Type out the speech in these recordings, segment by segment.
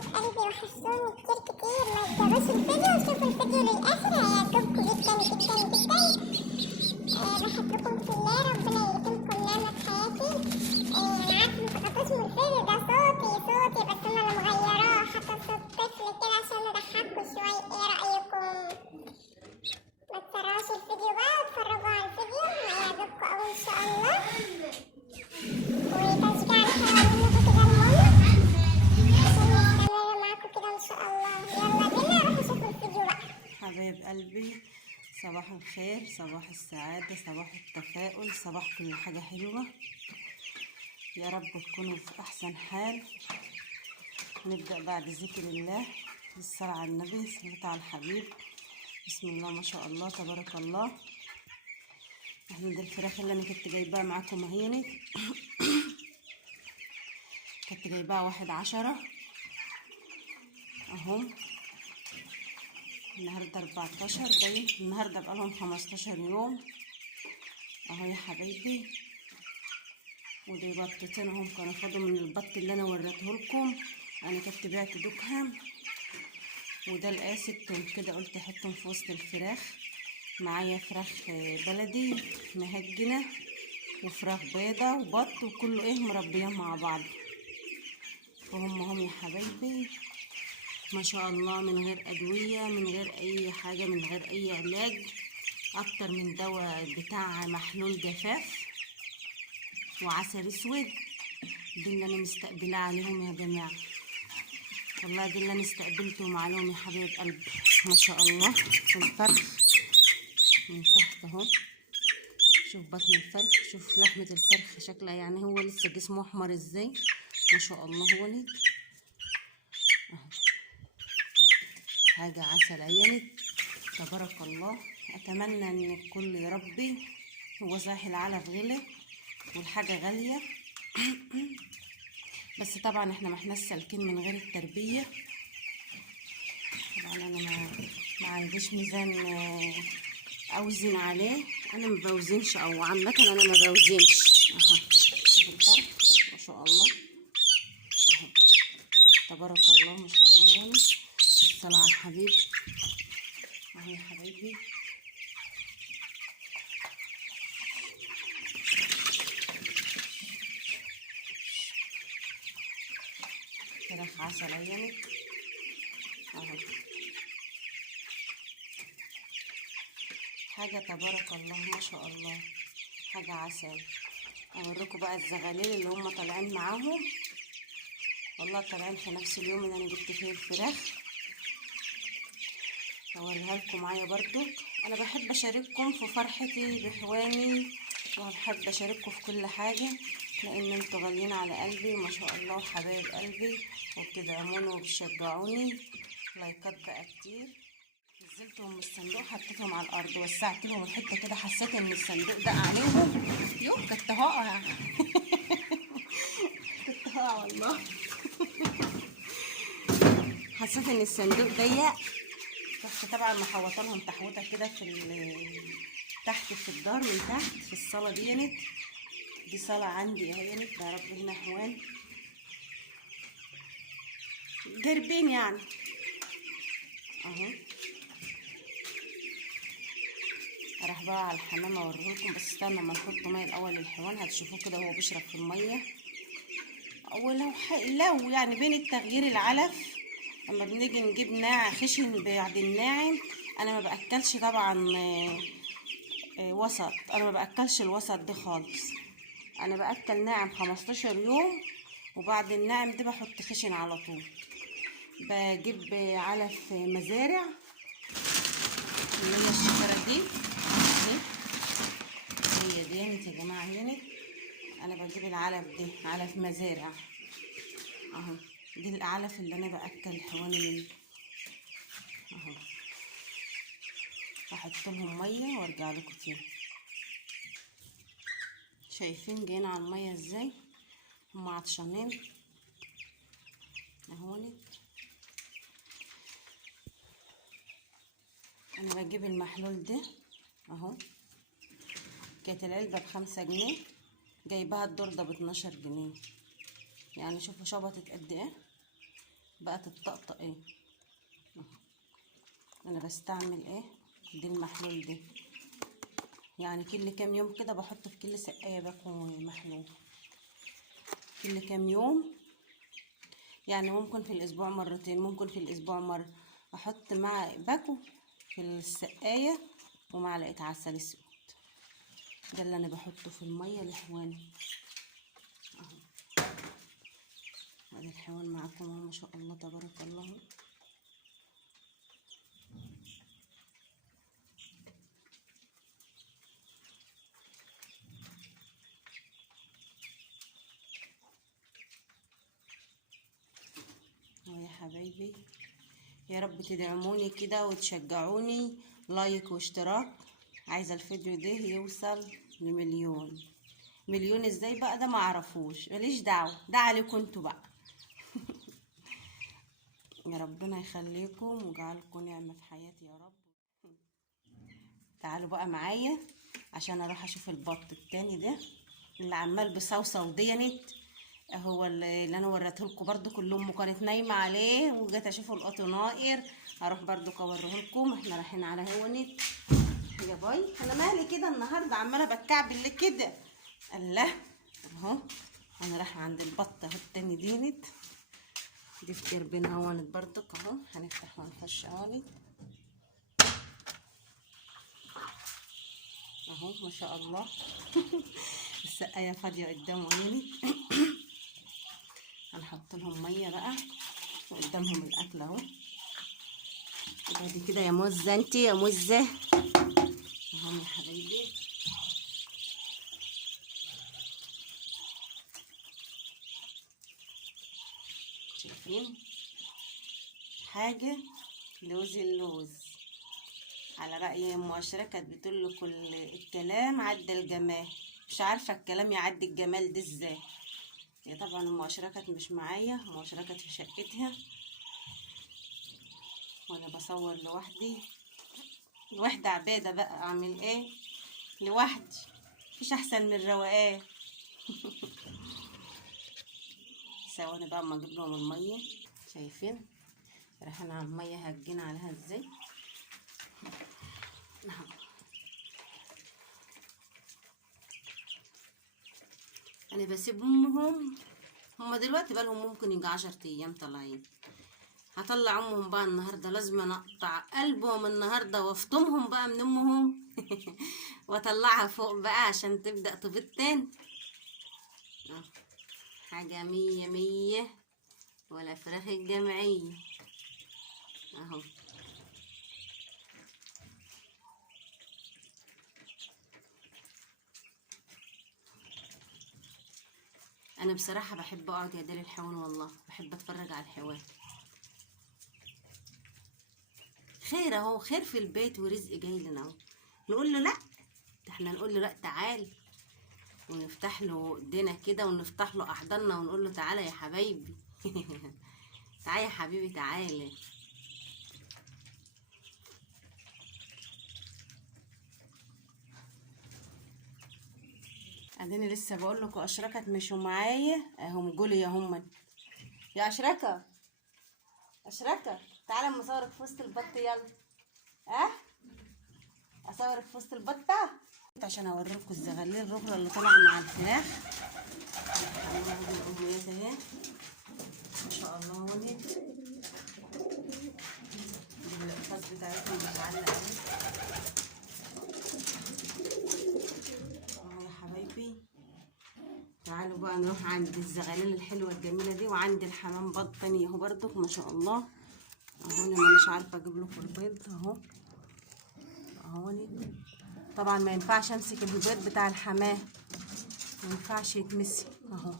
قلبي وحشوني كتير كتير. ما تجربوش الفيديو وشوفوا الفيديو للآخر، هيعجبكم جدا جدا جدا. بحبكم في الله، ربنا يديمكم نعمة في حياتي. أنا عارفة متقطعش من الفيديو ده، صوتي بس أنا اللي مغيراه، حتى صوت طفل كده عشان أضحكوا شوية. إيه رأيكم؟ ما تسرعوش الفيديو بقى واتفرجوا على الفيديو، هيعجبكم أوي إن شاء الله. وتشجيع الحلوة منكم كده لماما عشان نستمر معاكم كده إن شاء الله. يلا بينا نروح نشوف الفيديو بقى. حبايب قلبي، صباح الخير، صباح السعادة، صباح التفاؤل، صباح كل حاجة حلوة. يا رب تكونوا في أحسن حال. نبدأ بعد ذكر الله بالصلاة على النبي، صلاة على الحبيب. بسم الله ما شاء الله تبارك الله. احنا دي الفراخ اللي أنا كنت جايباها معاكم اهيني. كنت جايباها 1/10 اهو. النهارده 14 باين، النهارده بقالهم 15 يوم اهو يا حبايبي. ودي بطتين اهم كانوا فاضوا من البط اللي انا وريته لكم. انا كنت بعت دوكهم، وده القاسيتهم كده قلت احطهم في وسط الفراخ. معايا فراخ بلدي مهجنه وفراخ بيضه وبط، وكله ايه مربيان مع بعض. وهم يا حبايبي ما شاء الله، من غير ادويه، من غير اي حاجه، من غير اي علاج، اكتر من دواء بتاع محلول جفاف وعسل اسود. دي اللي انا مستقبلاه عليهم يا جماعه، والله دي اللي انا استقبلتهم عليهم يا حبيب قلبي. ما شاء الله. في الفرخ من تحت اهو، شوف بطن الفرخ، شوف لحمه الفرخ شكلها، يعني هو لسه جسمه احمر ازاي. ما شاء الله. هو اهو حاجه عسل عيني تبارك الله. اتمنى ان الكل يربي. هو صحيح العلف غلى والحاجه غاليه بس طبعا احنا ما احناش سالكين من غير التربيه. طبعا انا ما عنديش ميزان اوزن عليه، انا ما بوزنش، او عامه انا ما بوزنش اهو. شوف الفرق ما شاء الله اهو تبارك الله ما شاء الله. يعني الصلاة على الحبيب اهو يا حبايبي. فراخ عسل عيني اهو، حاجة تبارك الله ما شاء الله، حاجة عسل. اوريكم بقى الزغاليل اللي هم طالعين معاهم، والله طالعين في نفس اليوم اللي انا جبت فيه الفراخ. اوريها لكم معايا برضو. انا بحب اشارككم في فرحتي باخواني، وبحب اشارككم في كل حاجة، لان انتوا غاليين على قلبي ما شاء الله، وحبايب قلبي، وبتدعموني وبتشجعوني. لايكات بقى كتير. نزلتهم من الصندوق، حطيتهم على الارض، وسعت لهم الحته كده، حسيت ان الصندوق دق عليهم. يوه كنت هقع كنت هقع والله حسيت ان الصندوق ضيق. بس طبعا محوطه لهم تحويطه كده تحت في الدار من تحت في الصاله دي صاله عندي اهي. يا رب هنا اخوان جربين يعني اهو. راح بقى على الحمام اوريهولكم، بس استنى ما نحط ميه الاول للحيوان، هتشوفوه كده وهو بيشرب في الميه. لو يعني بين التغيير العلف، اما بنيجي نجيب خشن بعد الناعم، انا ما باكلش طبعا وسط، انا ما باكلش الوسط ده خالص. انا باكل ناعم 15 يوم، وبعد الناعم ده بحط خشن على طول. بجيب علف مزارع اللي هي الشجره دي هي دي يا جماعه. هنا انا بجيب العلف ده علف مزارع اهو. دي العلف اللي انا باكل حيواني منه اهو. هحط لهم ميه وارجع لكم تاني. شايفين جايين على الميه ازاي، هم عطشانين اهوني. انا بجيب المحلول ده اهو، كانت العلبه ب5 جنيه، جايبها الدور ده ب12 جنيه. يعني شوفوا شبطت قد ايه بقت الطقطق ايه. انا بستعمل ايه دي المحلول دي، يعني كل كام يوم كده بحط في كل سقايه باكو محلول، كل كام يوم، يعني ممكن في الاسبوع مرتين، ممكن في الاسبوع مره احط مع باكو في السقايه ومعلقه عسل اسود. ده اللي انا بحطه في الميه الحوان اهو. ادي الحوان معاكم اهو، ما شاء الله تبارك الله. يا حبايبي يا رب تدعموني كده وتشجعوني، لايك واشتراك. عايزه الفيديو ده يوصل لمليون. مليون ازاي بقى ده ما اعرفوش، ماليش دعوه، ده عليكم انتوا بقى. يا ربنا يخليكم ويجعلكم نعمه في حياتي يا رب. تعالوا بقى معايا عشان اروح اشوف البط التاني ده اللي عمال بصوصو دينت، هو اللي انا وريته لكم برده، كلهم كانت نايمه عليه وجيت اشوفه القطو نائر. هروح برده اوريه لكم. احنا رايحين على هونت يا باي. انا مالي كده النهارده عماله بتكعبل ليه كده؟ الله اهو. انا رايحه عند البط اهو التاني دينت، دي في قربنا هونت برضك اهو. هنفتح ونخش هونت اهو ما شاء الله. السقايه فاضيه قدامه هونت. هنحط لهم ميه بقى وقدامهم الاكل اهو. بعد كده يا موزه انتي يا موزه اهو يا حبايبي. شايفين حاجه لوز اللوز، على رأي ام عشرة كانت بتقول له كل الكلام عدى الجمال. مش عارفه الكلام يعدي الجمال ده ازاي. هي طبعا ام عشرة كانت مش معايا، ام عشرة كانت في شقتها وانا بصور لوحدي. الوحده عباده بقى، اعمل ايه لوحدي، مفيش احسن من الروقان. ثواني بقى اما اجيب لهم الميه. شايفين رايحين على الميه هجينا عليها ازاي. انا بسيبهم هما دلوقتي بقالهم ممكن يجي 10 ايام طالعين. هطلع امهم بقى النهارده، لازم اقطع قلبهم النهارده وافطمهم بقى من امهم. واطلعها فوق بقى عشان تبدا تبيض تاني. حاجه مية مية ولا فراخ الجمعيه اهو. انا بصراحه بحب اقعد يا دار الحيوان، والله بحب اتفرج على الحيوان. خير اهو، خير في البيت ورزق جاي لنا اهو. نقول له لا، احنا نقول له لا تعال، ونفتح له ايدينا كده ونفتح له احضاننا ونقول له تعالى يا حبايبي. تعالى يا حبيبي تعالى. اديني لسه بقول لكم اشركت مشوا معايا اهم جولي يا هم. يا اشركه اشركه تعالى اما اصورك في وسط البط يلا. اصورك في وسط البطه عشان اوريكم الزغاليل الرجله اللي طالعه مع الفراخ. الامنيات اهي ما شاء الله. ولد الاقفاص بتاعتهم متعلقه اهو يا حبايبي. تعالوا بقى نروح عند الزغاليل الحلوه الجميله دي، وعند الحمام بط تاني اهو برضك ما شاء الله اهو. انا مش عارفه اجيب لكم البيض اهو اهو. طبعا ما ينفعش امسك البيض بتاع الحمام، ما ينفعش يتمسك اهو.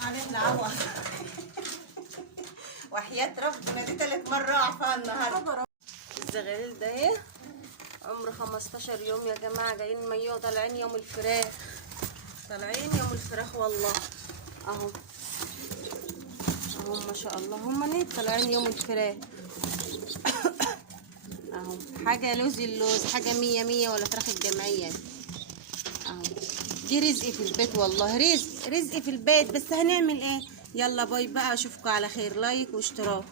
عليه العوض. وحياة ربنا دي تالت مرة اعفاها النهارده. الزغاليل ده ايه عمر 15 يوم يا جماعة، جايين مية طالعين يوم الفراخ، طالعين يوم الفراخ والله اهو اهو ما شاء الله. هم ليه طالعين يوم الفراخ اهو. حاجة لوز اللوز، حاجة مية مية ولا فراخ الجمعية اهو. دي رزق في البيت والله، رزق في البيت، بس هنعمل ايه؟ يلا باي بقى، اشوفكم على خير، لايك واشتراك.